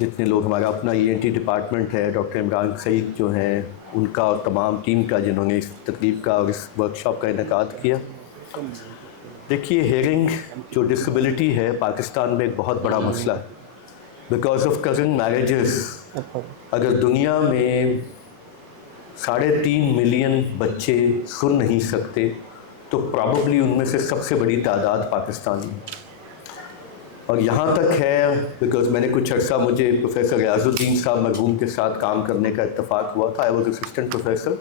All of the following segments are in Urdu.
جتنے لوگ، ہمارا اپنا ENT ڈپارٹمنٹ ہے، ڈاکٹر عمران سعید جو ہیں ان کا اور تمام ٹیم کا جنہوں نے اس تقریب کا اور اس ورکشاپ کا انعقاد کیا۔ دیکھیے، ہیئرنگ جو ڈسیبلٹی ہے پاکستان میں ایک بہت بڑا مسئلہ ہے بیکاز آف کزن میرجز۔ اگر دنیا میں 3.5 ملین بچے سن نہیں سکتے تو پرابیبلی ان میں سے سب سے بڑی تعداد پاکستان میں، اور یہاں تک ہے بیکاز میں نے کچھ عرصہ مجھے پروفیسر ریاض الدین صاحب مرحوم کے ساتھ کام کرنے کا اتفاق ہوا تھا۔ آئی واز اسسٹنٹ پروفیسر،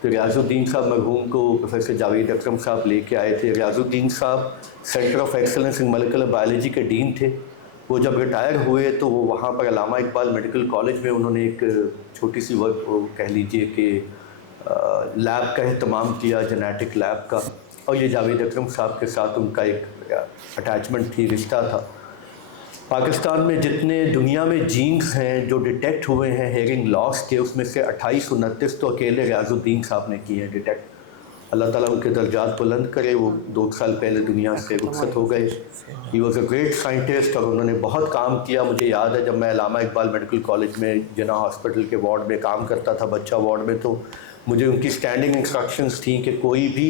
تو ریاض الدین صاحب مرحوم کو پروفیسر جاوید اکرم صاحب لے کے آئے تھے۔ ریاض الدین صاحب centre of excellence in molecular biology کے ڈین تھے۔ وہ جب ریٹائر ہوئے تو وہ وہاں پر علامہ اقبال میڈیکل کالج میں انہوں نے ایک چھوٹی سی کہہ لیجئے کہ لیب کا اہتمام کیا، جینیٹک لیب کا، اور یہ جاوید اکرم صاحب کے ساتھ ان کا ایک اٹیچمنٹ تھی، رشتہ تھا۔ پاکستان میں جتنے دنیا میں جینز ہیں جو ڈیٹیکٹ ہوئے ہیں ہیئرنگ لاس کے، اس میں سے 2829 تو اکیلے ریاض الدین صاحب نے کیے ہیں ڈیٹیکٹ۔ اللہ تعالیٰ ان کے درجات بلند کرے۔ وہ 2 سال پہلے دنیا سے رخصت ہو گئے۔ ہی واز اے گریٹ سائنٹسٹ، اور انہوں نے بہت کام کیا۔ مجھے یاد ہے جب میں علامہ اقبال میڈیکل کالج میں جناح ہاسپٹل کے وارڈ میں کام کرتا تھا، بچہ وارڈ میں، تو مجھے ان کی اسٹینڈنگ انسٹرکشنز تھیں کہ کوئی بھی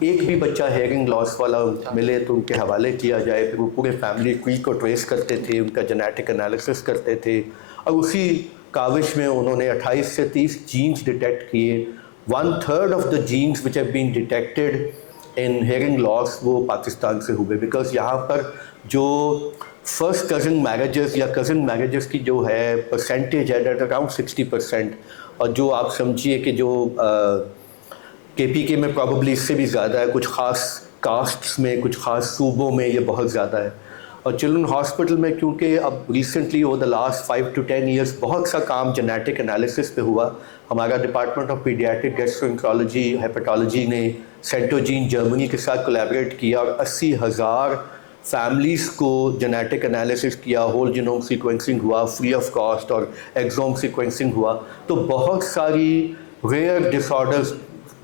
ایک بھی بچہ ہیئرنگ لاس والا ملے تو ان کے حوالے کیا جائے۔ پھر وہ پورے فیملی ٹری کو ٹریس کرتے تھے، ان کا جینیٹک انالیسس کرتے تھے، اور اسی کاوش میں انہوں نے 28 سے 30 جینز ڈیٹیکٹ کیے۔ 1/3 of the genes which have been detected in hearing loss وہ پاکستان سے ہوئے، بیکاز یہاں پر جو فرسٹ کزن میرجز یا کزن میرجز کی جو ہے پرسنٹیج ہے دیٹ اراؤنڈ 60%، اور جو آپ سمجھیے کہ جو KPK میں پرابیبلی اس سے بھی زیادہ ہے، کچھ خاص کاسٹس میں، کچھ خاص صوبوں میں یہ بہت زیادہ ہے۔ اور چلڈرن ہاسپٹل میں کیونکہ اب recently over the last 5 to 10 years بہت سا کام جینیٹک انالیسس پہ ہوا۔ ہمارا ڈپارٹمنٹ آف پیڈیاٹرک گیسٹرونٹرولوجی ہیپاٹالوجی نے سینٹوجین جرمنی کے ساتھ کولیبریٹ کیا اور 80,000 فیملیز کو جینیٹک انالیسس کیا، ہول جینوم سیکوینسنگ ہوا فری آف کاسٹ، اور ایگزوم سیکوینسنگ ہوا۔ تو بہت ساری ریئر ڈس آرڈرز،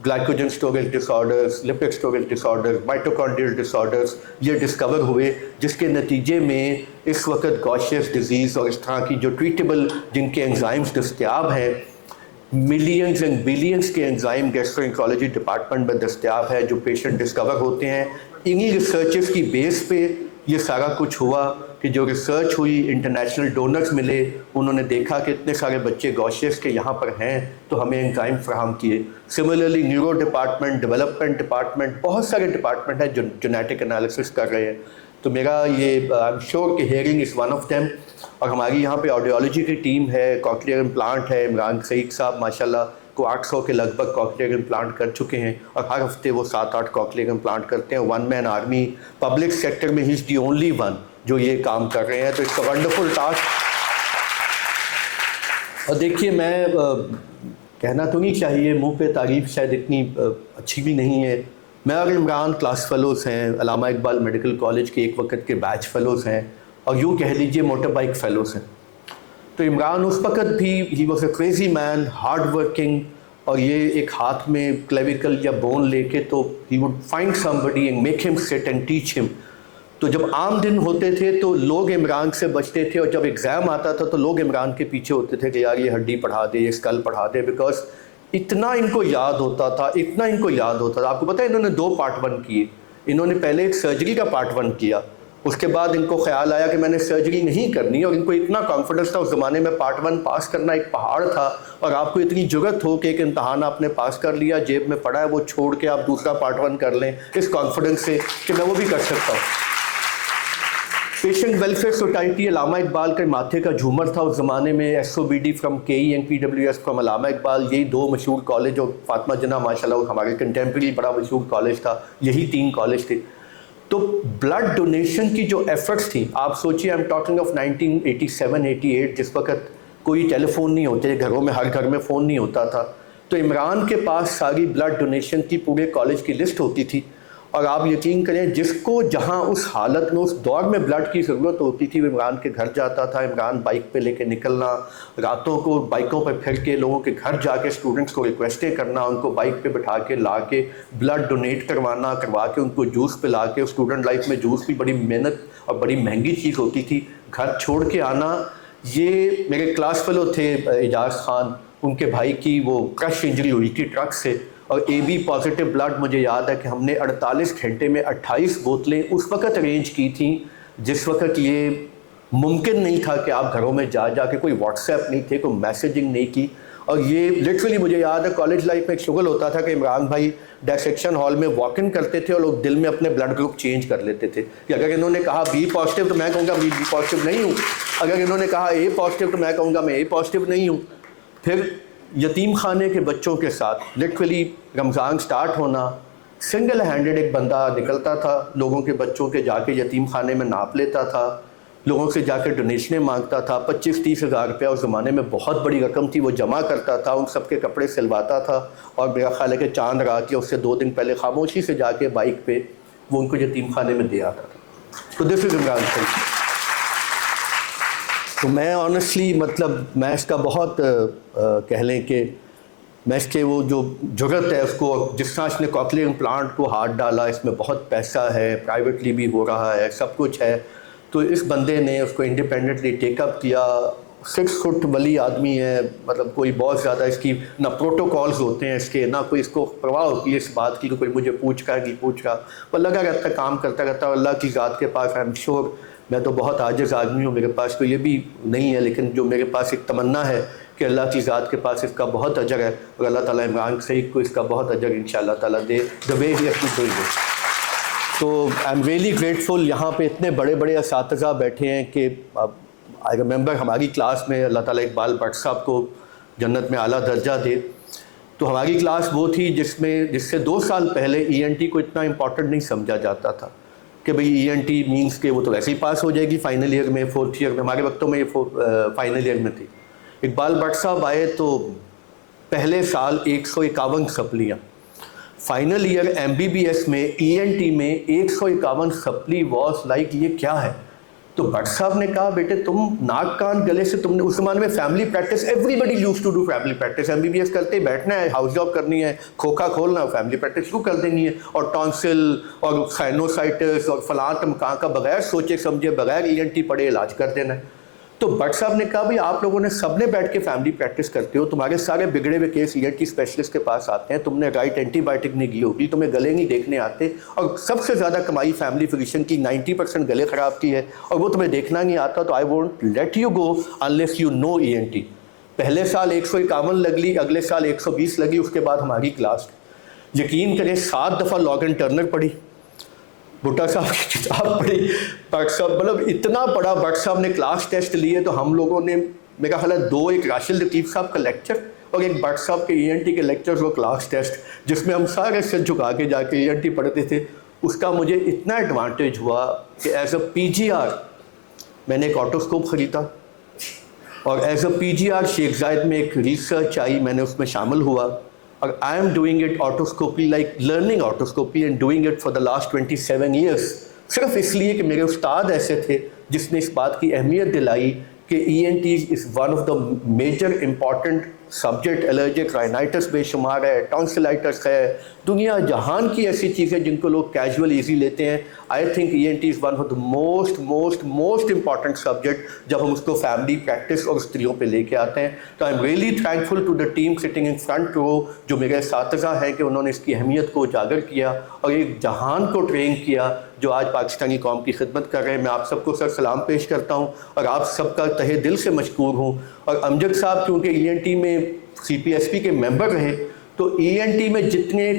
گلائکوجن سٹوریج ڈس آرڈرز، لپڈ سٹوریج ڈس آرڈرز، مائٹوکانڈریل ڈس آرڈرز یہ ڈسکور ہوئے، جس کے نتیجے میں اس وقت گوشیس ڈیزیز اور اس طرح کی جو ٹریٹیبل جن کے انزائمز دستیاب ہیں، ملینز اینڈ بلینز کے انزائم گیسٹرونٹرولوجی ڈپارٹمنٹ میں دستیاب ہے جو پیشنٹ ڈسکور ہوتے ہیں۔ انہی ریسرچز کی بیس پہ یہ سارا کچھ ہوا کہ جو ریسرچ ہوئی، انٹرنیشنل ڈونرز ملے، انہوں نے دیکھا کہ اتنے سارے بچے گوشیس کے یہاں پر ہیں تو ہمیں انزائم فراہم کیے۔ Similarly neuro department, development department, بہت سارے ڈپارٹمنٹ ہیں جو جینیٹک انالیسس کر رہے ہیں۔ تو میرا یہ آئی ایم شیور کہ hearing is one of them. اور ہماری یہاں پہ آڈیولوجی کی ٹیم ہے، کوکلیئر امپلانٹ ہے، عمران سعید صاحب ماشاءاللہ کو 800 کے لگ بھگ کوکلیئر امپلانٹ کر چکے ہیں، اور ہر ہفتے وہ 7-8 کوکلیئر امپلانٹ کرتے ہیں۔ 1 مین آرمی، پبلک سیکٹر میں ہی از دی اونلی ون جو یہ کام کر رہے ہیں، تو اٹس اے ونڈرفل ٹاسک۔ اور دیکھیے، میں کہنا تو نہیں چاہیے، منہ پہ تعریف شاید اتنی اچھی بھی نہیں ہے، میں اور عمران کلاس فیلوز ہیں، علامہ اقبال میڈیکل کالج کے ایک وقت کے بیچ فیلوز ہیں، اور یوں کہہ لیجئے موٹر بائک فیلوز ہیں۔ تو عمران اس وقت بھی he was a crazy man, hard working, اور یہ ایک ہاتھ میں کلیویکل یا بون لے کے تو he would find somebody and make him sit and teach ہم۔ تو جب عام دن ہوتے تھے تو لوگ عمران سے بچتے تھے، اور جب ایگزام آتا تھا تو لوگ عمران کے پیچھے ہوتے تھے کہ یار یہ ہڈی پڑھا دے، یہ اسکل پڑھا دے، بیکاز اتنا ان کو یاد ہوتا تھا، اتنا ان کو یاد ہوتا تھا۔ آپ کو پتہ ہے انہوں نے 2 پارٹ 1 کیے۔ انہوں نے پہلے ایک سرجری کا پارٹ 1 کیا، اس کے بعد ان کو خیال آیا کہ میں نے سرجری نہیں کرنی، اور ان کو اتنا کانفیڈنس تھا، اس زمانے میں پارٹ 1 پاس کرنا ایک پہاڑ تھا، اور آپ کو اتنی جرت ہو کہ ایک امتحان آپ نے پاس کر لیا، جیب میں پڑا ہے، وہ چھوڑ کے آپ دوسرا پارٹ 1 کر لیں اس کانفیڈنس سے کہ میں وہ بھی کر سکتا ہوں۔ پیشنٹ ویلفیئر سوسائٹی علامہ اقبال کے ماتھے کا جھومر تھا اس زمانے میں، SOBD from KE and PWS from علامہ اقبال، یہی 2 مشہور کالج، اور فاطمہ جناح ماشاءاللہ ہمارے کنٹمپریری بڑا مشہور کالج تھا، یہی 3 کالج تھے۔ تو بلڈ ڈونیشن کی جو ایفرٹس تھیں، آپ سوچیے آئی ایم ٹاکنگ آف 1987-88، جس وقت کوئی ٹیلی فون نہیں ہوتے، گھروں میں ہر گھر میں فون نہیں ہوتا تھا، تو عمران کے پاس ساری بلڈ ڈونیشن کی پورے کالج کی لسٹ ہوتی تھی، اور آپ یقین کریں جس کو جہاں اس حالت میں اس دور میں بلڈ کی ضرورت ہوتی تھی وہ عمران کے گھر جاتا تھا۔ عمران بائک پہ لے کے نکلنا، راتوں کو بائکوں پہ پھر کے لوگوں کے گھر جا کے اسٹوڈنٹس کو ریکویسٹیں کرنا، ان کو بائک پہ بٹھا کے لا کے بلڈ ڈونیٹ کروا کے ان کو جوس پلا کے، اسٹوڈنٹ لائف میں جوس بھی بڑی محنت اور بڑی مہنگی چیز ہوتی تھی، گھر چھوڑ کے آنا یہ میرے کلاس فیلو تھے اعجاز خان، ان کے بھائی کی وہ کرش انجری ہوئی تھی ٹرک سے، اور اے بی پازیٹیو بلڈ مجھے یاد ہے کہ ہم نے 48 گھنٹے میں 28 بوتلیں اس وقت ارینج کی تھیں جس وقت یہ ممکن نہیں تھا کہ آپ گھروں میں جا کے، کوئی واٹس ایپ نہیں تھے، کوئی میسیجنگ نہیں کی. اور یہ لٹرلی مجھے یاد ہے کالج لائف میں ایک شغل ہوتا تھا کہ عمران بھائی ڈائسیکشن ہال میں واک ان کرتے تھے اور لوگ دل میں اپنے بلڈ گروپ چینج کر لیتے تھے کہ اگر انہوں نے کہا بی پازیٹیو تو میں کہوں گا بی پازیٹیو نہیں ہوں، اگر انہوں نے کہا اے پازیٹیو تو میں کہوں گا میں اے پازیٹیو نہیں ہوں. پھر یتیم خانے کے بچوں کے ساتھ لٹرلی رمضان سٹارٹ ہونا، سنگل ہینڈڈ ایک بندہ نکلتا تھا، لوگوں کے بچوں کے جا کے یتیم خانے میں ناپ لیتا تھا، لوگوں سے جا کے ڈونیشنیں مانگتا تھا. 25-30 ہزار روپیہ اس زمانے میں بہت بڑی رقم تھی، وہ جمع کرتا تھا، ان سب کے کپڑے سلواتا تھا، اور میرا خیال ہے کہ چاند رات یا اس سے 2 دن پہلے خاموشی سے جا کے بائک پہ وہ ان کو یتیم خانے میں دے آتا تھا. تو دس از عمران سعید. تو میں آنیسٹلی مطلب میں اس کا بہت کہہ لیں کہ میں اس کے وہ جو جرت ہے اس کو، جس طرح اس نے کوکلیئر امپلانٹ کو ہاتھ ڈالا، اس میں بہت پیسہ ہے، پرائیویٹلی بھی ہو رہا ہے، سب کچھ ہے، تو اس بندے نے اس کو انڈیپینڈنٹلی ٹیک اپ کیا. 6 فٹ ولی آدمی ہے، مطلب کوئی بہت زیادہ اس کی نہ پروٹوکالز ہوتے ہیں اس کے، نہ کوئی اس کو پرواہ ہوتی ہے اس بات کی کہ کوئی مجھے پوچھ رہا، وہ لگا رہتا کام کرتا رہتا. اور اللہ کی ذات کے پاس آئی ایم شیور، میں تو بہت عاجز آدمی ہوں، میرے پاس تو یہ بھی نہیں ہے، لیکن جو میرے پاس ایک تمنا ہے کہ اللہ کی ذات کے پاس اس کا بہت اجر ہے، اور اللہ تعالیٰ عمران سعید کو اس کا بہت اجر انشاءاللہ تعالیٰ دے the way he has to do it. تو آئی ایم ریئلی گریٹفل. یہاں پہ اتنے بڑے بڑے اساتذہ بیٹھے ہیں کہ آئی ریممبر ہماری کلاس میں، اللہ تعالیٰ اقبال بٹ صاحب کو جنت میں اعلیٰ درجہ دے، تو ہماری کلاس وہ تھی جس سے 2 سال پہلے ای این ٹی کو اتنا امپورٹنٹ نہیں سمجھا جاتا تھا کہ بھئی ای این ٹی مینس کہ وہ تو ویسے ہی پاس ہو جائے گی فائنل ایئر میں، 4تھ ایئر میں. ہمارے وقتوں میں یہ فائنل ایئر میں تھی. اقبال بٹ صاحب آئے تو پہلے سال 151 سپلیاں، final year M B B S میں ای این ٹی میں 151 سپلی واز لائک یہ کیا ہے. تو بٹ صاحب نے کہا بیٹے تم ناک کان گلے سے، تم نے اس زمانے میں family practice, everybody used to do family practice, M B B S کرتے ہی بیٹھنا ہے، ہاؤس جاب کرنی ہے، کھوکھا کھولنا ہے، فیملی پریکٹس شروع کر دینی ہے، اور ٹانسل اور سائنوسائٹس اور فلاں تمکاں کا بغیر سوچے سمجھے، بغیر ای این ٹی پڑھے علاج کر دینا ہے. تو بٹ صاحب نے کہا بھئی آپ لوگوں نے سب نے بیٹھ کے فیملی پریکٹس کرتے ہو، تمہارے سارے بگڑے ہوئے کیس ای این ٹی اسپیشلسٹ کے پاس آتے ہیں، تم نے رائٹ اینٹی بائیوٹک نہیں کی ہوگی، تمہیں گلے نہیں دیکھنے آتے، اور سب سے زیادہ کمائی فیملی فزیشین کی 90% گلے خراب کی ہے، اور وہ تمہیں دیکھنا نہیں آتا. تو I won't let you go unless you know E N T. پہلے سال 151 لگ لی، اگلے سال 120 لگی، اس کے بعد ہماری کلاس یقین کریں 7 دفعہ لاگ اینڈ ٹرنر پڑھی، بھٹا صاحب کی کتاب پڑھی، بٹ صاحب مطلب اتنا پڑھا. بٹ صاحب نے کلاس ٹیسٹ لیے تو ہم لوگوں نے، میرا خیال ہے 2، ایک راشد لطیف صاحب کا لیکچر اور ایک بٹ صاحب کے ای این ٹی کے لیکچرز اور کلاس ٹیسٹ، جس میں ہم سارے سر جھکا کے جا کے ای این ٹی پڑھتے تھے. اس کا مجھے اتنا ایڈوانٹیج ہوا کہ as a P G are میں نے ایک آٹوسکوپ خریدا، اور as a P G are شیخ زائد میں ایک ریسرچ آئی، میں نے اس میں شامل ہوا، اور I am doing it otoscopy like learning otoscopy and doing it for the last 27 years, صرف اس لیے کہ میرے استاد ایسے تھے جس نے اس بات کی اہمیت دلائی کہ E N T is one of the major important subject. Allergic rhinitis بے شمار ہے، ٹانسلائٹس ہے، دنیا جہان کی ایسی چیزیں جن کو لوگ کیجول ایزی لیتے ہیں. I think E N T is one of the most important subject جب ہم اس کو فیملی پریکٹس اور استریوں پہ لے کے آتے ہیں. تو I am really thankful to the team sitting in front row, جو میرے اساتذہ ہیں کہ انہوں نے اس کی اہمیت کو اجاگر کیا اور ایک جہان کو ٹرین کیا جو آج پاکستانی قوم کی خدمت کر رہے ہیں. میں آپ سب کو سر سلام پیش کرتا ہوں اور آپ سب کا تہہ دل سے مشکور ہوں. اور امجد صاحب کیونکہ ای این ٹی میں سی پی ایس پی کے ممبر رہے، تو ای این ٹی میں جتنے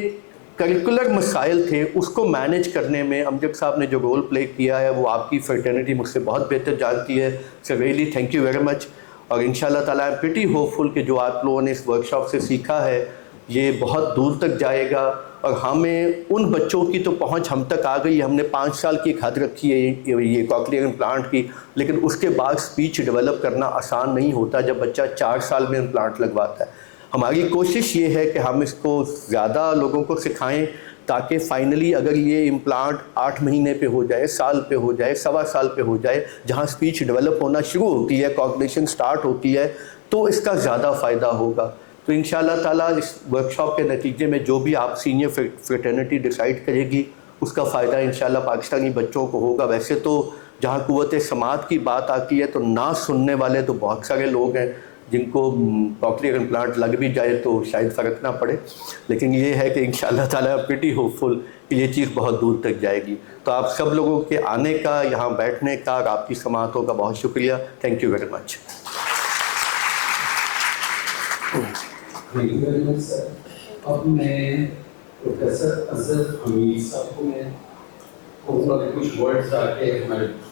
کریکولر مسائل تھے اس کو مینیج کرنے میں امجد صاحب نے جو رول پلے کیا ہے وہ آپ کی فرٹرنیٹی مجھ سے بہت بہتر جانتی ہے. So really thank you very مچ. اور انشاءاللہ تعالیٰ آئی ایم پریٹی ہوپفل کہ جو آپ لوگوں نے اس ورکشاپ سے سیکھا ہے یہ بہت دور تک جائے گا، اور ہمیں ان بچوں کی تو پہنچ ہم تک آ گئی. ہم نے 5 سال کی ایک حد رکھی ہے یہ کوکلیئر امپلانٹ کی، لیکن اس کے بعد اسپیچ ڈیولپ کرنا آسان نہیں ہوتا جب بچہ 4 سال میں امپلانٹ لگواتا ہے. ہماری کوشش یہ ہے کہ ہم اس کو زیادہ لوگوں کو سکھائیں تاکہ فائنلی اگر یہ امپلانٹ 8 مہینے پہ ہو جائے، سال پہ ہو جائے، 1.25 سال پہ ہو جائے، جہاں اسپیچ ڈیولپ ہونا شروع ہوتی ہے، کوگنیشن سٹارٹ ہوتی ہے، تو اس کا زیادہ فائدہ ہوگا. تو انشاءاللہ تعالیٰ اس ورکشاپ کے نتیجے میں جو بھی آپ سینئر فرٹرنیٹی ڈیسائیڈ کرے گی اس کا فائدہ انشاءاللہ پاکستانی بچوں کو ہوگا. ویسے تو جہاں قوت سماعت کی بات آتی ہے تو نہ سننے والے تو بہت سارے لوگ ہیں جن کو کوکلیئر امپلانٹ لگ بھی جائے تو شاید فرق نہ پڑے، لیکن یہ ہے کہ انشاءاللہ تعالیٰ پریٹی ہوپ فل کہ یہ چیز بہت دور تک جائے گی۔ تو آپ سب لوگوں کے آنے کا، یہاں بیٹھنے کا اور آپ کی سماعتوں کا بہت شکریہ۔ Thank you very much. Thank you very much sir. اب میں پروفیسر اظہر حمید صاحب کو میں کچھ ورڈز آ کے ہمارے